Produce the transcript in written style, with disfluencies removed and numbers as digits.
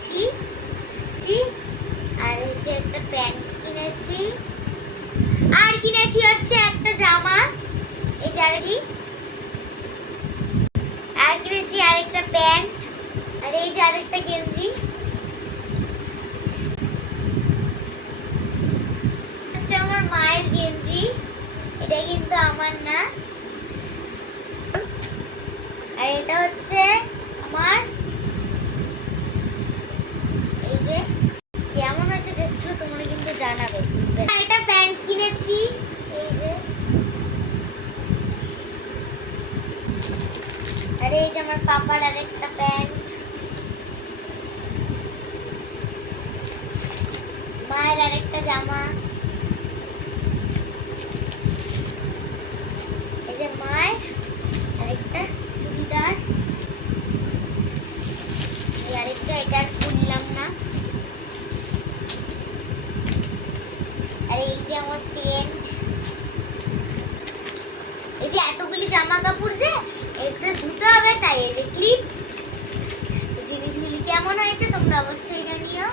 কিনেছি, আর হচ্ছে একটা প্যান্ট কিনেছি, আর কিনেছি হচ্ছে একটা জামা, এই যে আর কিনেছি আরেকটা প্যান্ট, আর এই যে আরেকটা গেঞ্জি। হচ্ছে আমার মায়ের গেঞ্জি, এটা কিন্তু আমার না। আর এটা হচ্ছে আমার, এই যে কেমন হচ্ছে ড্রেসগুলো তোমরা কিন্তু জানাবে। এটা প্যান্ট কিনেছি, এই যে, আর এই যে আমার পাপার আরেকটা প্যান্ট, মায়ের আরেকটা জামা, এই যে মায়ের আরেকটা চুড়িদার, এই আরেকটা, এটা আর খুললাম না। আর এই যে আমার প্যান্ট, এই যে এতগুলি জামা কাপড় যে এটা ধুতে হবে, তাই এই যে ক্লিপ। জিনিসগুলি কেমন হয়েছে তোমরা অবশ্যই জানিও।